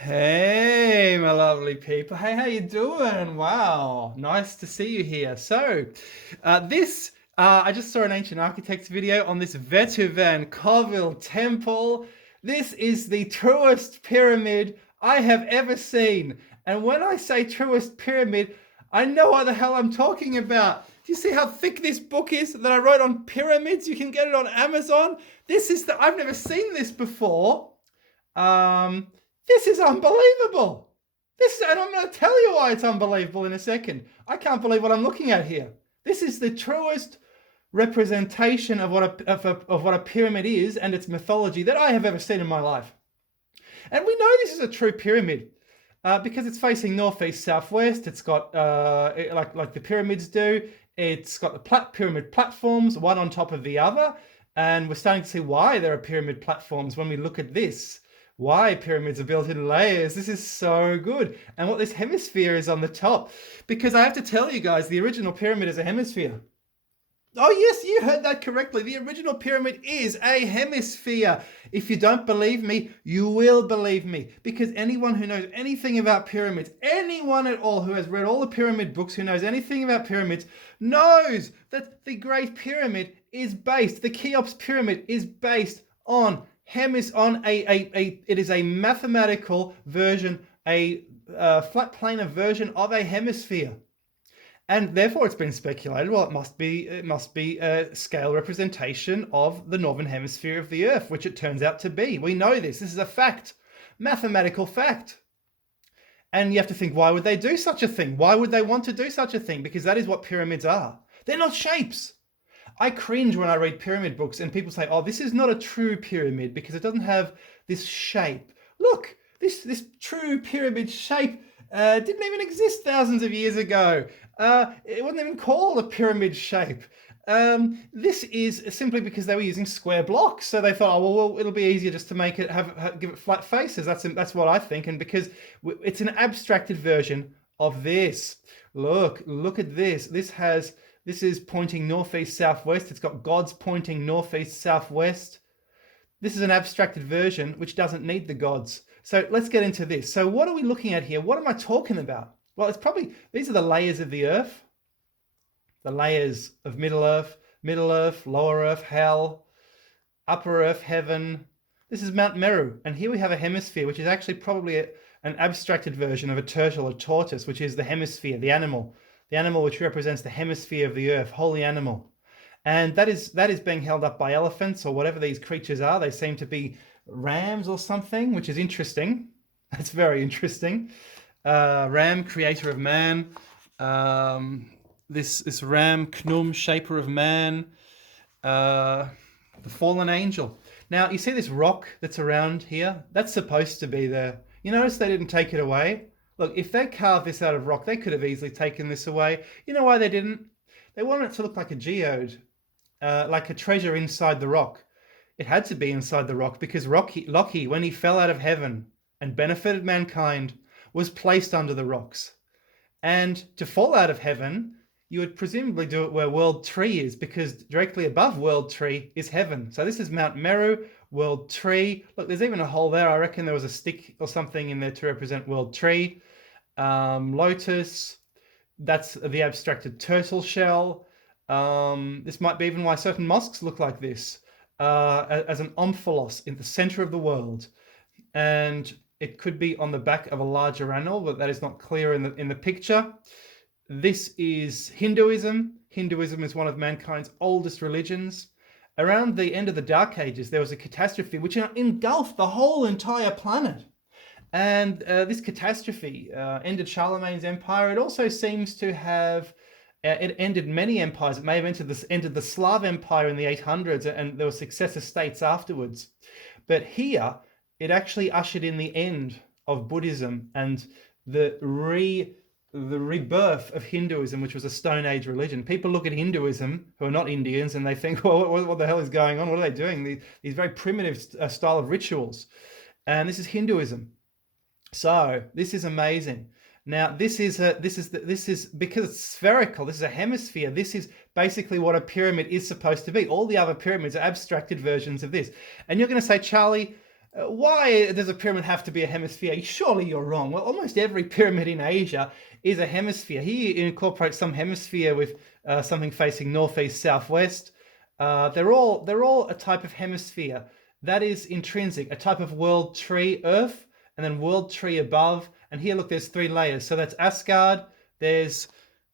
Hey, my lovely people. Hey, how you doing? Wow, nice to see you here. I just saw an ancient architect's video on this Vettuvan Kovil temple. This is the truest pyramid I have ever seen. And when I say truest pyramid, I know what the hell I'm talking about. Do you see how thick this book is that I wrote on pyramids? You can get it on Amazon. I've never seen this before. Um, this is unbelievable. And I'm going to tell you why it's unbelievable in a second. I can't believe what I'm looking at here. This is the truest representation of what a pyramid is and its mythology that I have ever seen in my life. And we know this is a true pyramid because it's facing northeast southwest. It's got like the pyramids do. It's got the pyramid platforms, one on top of the other, and we're starting to see why there are pyramid platforms when we look at this. Why pyramids are built in layers. This is so good. And what this hemisphere is on the top. Because I have to tell you guys, the original pyramid is a hemisphere. Oh, yes, you heard that correctly. The original pyramid is a hemisphere. If you don't believe me, you will believe me. Because anyone who knows anything about pyramids, anyone at all who has read all the pyramid books, who knows anything about pyramids, knows that the the Cheops pyramid is based on it is a mathematical version, a flat planar version of a hemisphere. And therefore, it's been speculated. Well, it must be a scale representation of the northern hemisphere of the Earth, which it turns out to be. We know this. This is a fact, mathematical fact. And you have to think, why would they do such a thing? Why would they want to do such a thing? Because that is what pyramids are. They're not shapes. I cringe when I read pyramid books and people say, "Oh, this is not a true pyramid because it doesn't have this shape." Look, this true pyramid shape didn't even exist thousands of years ago. It wasn't even called a pyramid shape. This is simply because they were using square blocks, so they thought, "Oh, well, it'll be easier just to make it give it flat faces." That's what I think, and because it's an abstracted version of this. Look at this. This is pointing northeast southwest. It's got gods pointing northeast southwest. This is an abstracted version which doesn't need the gods. So let's get into this. So what are we looking at here? What am I talking about? Well, these are the layers of the Earth. The layers of Middle Earth, Lower Earth, Hell, Upper Earth, Heaven. This is Mount Meru. And here we have a hemisphere, which is actually probably an abstracted version of a turtle or tortoise, which is the hemisphere, the animal which represents the hemisphere of the Earth, holy animal. And that is being held up by elephants or whatever these creatures are. They seem to be rams or something, which is interesting. That's very interesting. Ram, creator of man. This ram, Knum, shaper of man. The fallen angel. Now, you see this rock that's around here? That's supposed to be there. You notice they didn't take it away? Look, if they carved this out of rock, they could have easily taken this away. You know why they didn't? They wanted it to look like a geode, like a treasure inside the rock. It had to be inside the rock because Loki, when he fell out of heaven and benefited mankind, was placed under the rocks. And to fall out of heaven, you would presumably do it where World Tree is, because directly above World Tree is heaven. So this is Mount Meru, World Tree. Look, there's even a hole there. I reckon there was a stick or something in there to represent World Tree. Lotus, that's the abstracted turtle shell. This might be even why certain mosques look like this, as an omphalos in the center of the world. And it could be on the back of a larger animal, but that is not clear in the picture. This is Hinduism. Hinduism is one of mankind's oldest religions. Around the end of the Dark Ages, there was a catastrophe which engulfed the whole entire planet. And this catastrophe ended Charlemagne's empire. It also seems to have it ended many empires. It may have ended the Slav Empire in the 800s, and there were successor states afterwards. But here, it actually ushered in the end of Buddhism and the rebirth of Hinduism, which was a Stone Age religion. People look at Hinduism, who are not Indians, and they think, well, what the hell is going on? What are they doing? These very primitive style of rituals. And this is Hinduism. So this is amazing. Now this is because it's spherical. This is a hemisphere. This is basically what a pyramid is supposed to be. All the other pyramids are abstracted versions of this. And you're going to say, Charlie, Why does a pyramid have to be a hemisphere? Surely you're wrong. Well, almost every pyramid in Asia is a hemisphere. Here you incorporate some hemisphere with something facing northeast, southwest. They're all a type of hemisphere. That is intrinsic, a type of world tree, Earth, and then world tree above. And here, look, there's three layers. So that's Asgard, there's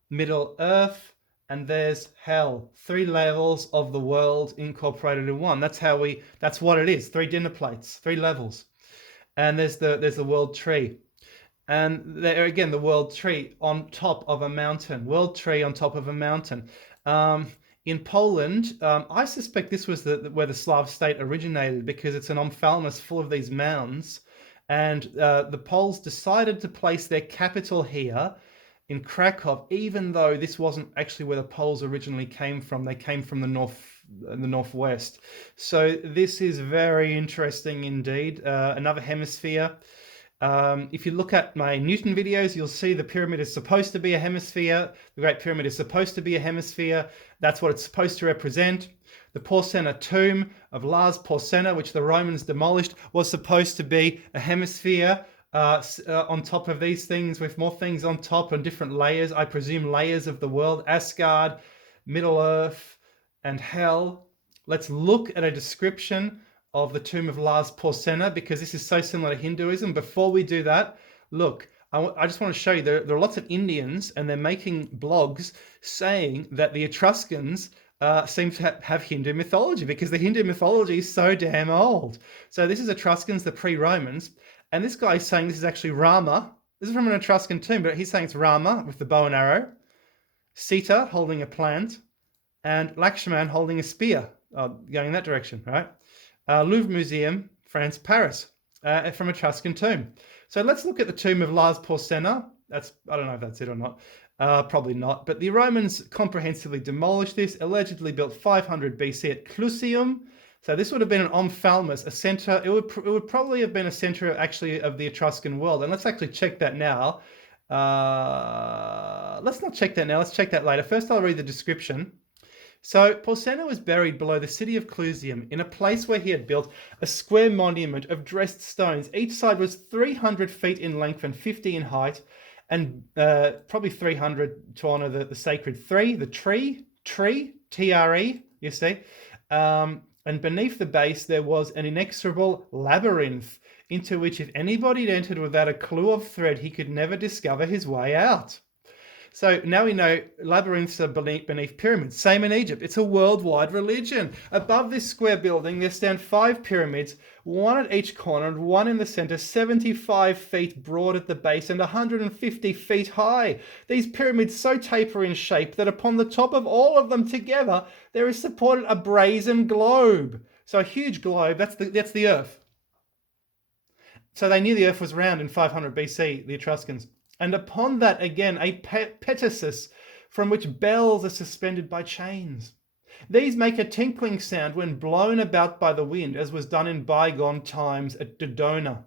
Middle Earth, and there's hell. Three levels of the world incorporated in one. That's what it is. Three dinner plates, three levels. And there's the world tree. And there again, the world tree on top of a mountain. World tree on top of a mountain. In Poland, I suspect this was where the Slav state originated, because it's an omphalos full of these mounds. And the Poles decided to place their capital here in Krakow, even though this wasn't actually where the Poles originally came from. They came from the northwest. So this is very interesting indeed. Another hemisphere. If you look at my Newton videos, you'll see the pyramid is supposed to be a hemisphere. The Great Pyramid is supposed to be a hemisphere. That's what it's supposed to represent. The Porcena tomb of Lars Porcena, which the Romans demolished, was supposed to be a hemisphere on top of these things, with more things on top and different layers. I presume layers of the world: Asgard, Middle Earth, and Hell. Let's look at a description of the tomb of Lars Porcena, because this is so similar to Hinduism. Before we do that, look, I just want to show you, there are lots of Indians, and they're making blogs saying that the Etruscans seem to have Hindu mythology, because the Hindu mythology is so damn old. So this is Etruscans, the pre-Romans, and this guy is saying this is actually Rama. This is from an Etruscan tomb, but he's saying it's Rama with the bow and arrow, Sita holding a plant, and Lakshman holding a spear, going in that direction, right? Louvre Museum, France, Paris, from Etruscan tomb. So let's look at the tomb of Lars Porcena. I don't know if that's it or not. Probably not. But the Romans comprehensively demolished this, allegedly built 500 BC at Clusium. So this would have been an ophthalmos, a center. It would probably have been a center actually of the Etruscan world. And let's actually check that now. Let's not check that now. Let's check that later. First, I'll read the description. So Porcena was buried below the city of Clusium, in a place where he had built a square monument of dressed stones. Each side was 300 feet in length and 50 in height, and probably 300 to honor the sacred three, the tree, T-R-E, you see. And beneath the base there was an inexorable labyrinth, into which if anybody had entered without a clue of thread, he could never discover his way out. So now we know labyrinths are beneath pyramids. Same in Egypt. It's a worldwide religion. Above this square building, there stand 5 pyramids, one at each corner and one in the center, 75 feet broad at the base and 150 feet high. These pyramids so taper in shape that upon the top of all of them together, there is supported a brazen globe. So a huge globe, that's the Earth. So they knew the Earth was round in 500 BC, the Etruscans. And upon that, again, a petasus, from which bells are suspended by chains. These make a tinkling sound when blown about by the wind, as was done in bygone times at Dodona.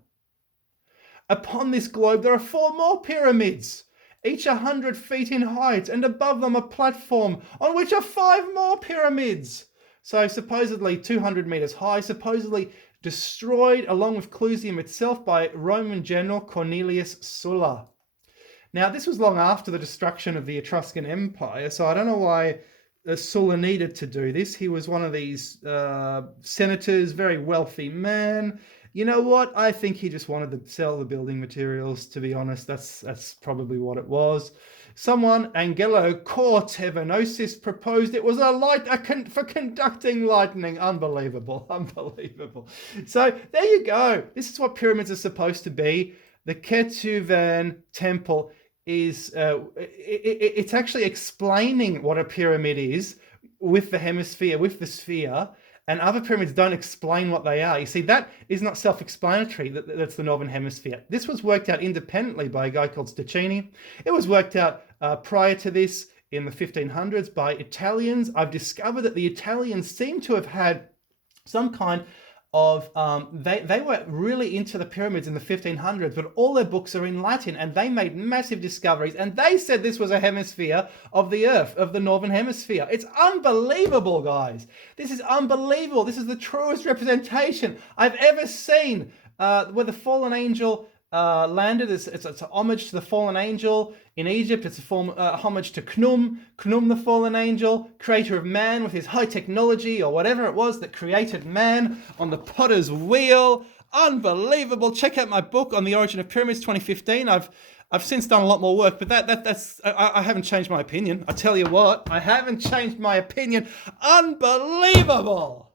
Upon this globe there are 4 more pyramids, each 100 feet in height, and above them a platform on which are 5 more pyramids. So supposedly 200 meters high, supposedly destroyed along with Clusium itself by Roman general Cornelius Sulla. Now, this was long after the destruction of the Etruscan Empire, so I don't know why Sulla needed to do this. He was one of these senators, very wealthy man. You know what? I think he just wanted to sell the building materials, to be honest. That's probably what it was. Someone, Angelo Cortevanosis, proposed it was a light for conducting lightning. Unbelievable, unbelievable. So there you go. This is what pyramids are supposed to be. The Vettuvan temple is it's actually explaining what a pyramid is with the hemisphere, with the sphere, and other pyramids don't explain what they are. You see, that is not self-explanatory. That's the northern hemisphere. This was worked out independently by a guy called Stacchini. It was worked out prior to this in the 1500s by Italians. I've discovered that the Italians seem to have had some kind of they were really into the pyramids in the 1500s, but all their books are in Latin, and they made massive discoveries, and they said this was a hemisphere of the Earth, of the northern hemisphere. It's unbelievable, guys. This is unbelievable. This is the truest representation I've ever seen, where the fallen angel landed. It's a homage to the fallen angel in Egypt. It's a homage to Khnum, the fallen angel, creator of man, with his high technology or whatever it was that created man on the potter's wheel. Unbelievable. Check out my book on the origin of pyramids, 2015. I've since done a lot more work, but that's I haven't changed my opinion. I tell you what, I haven't changed my opinion. Unbelievable.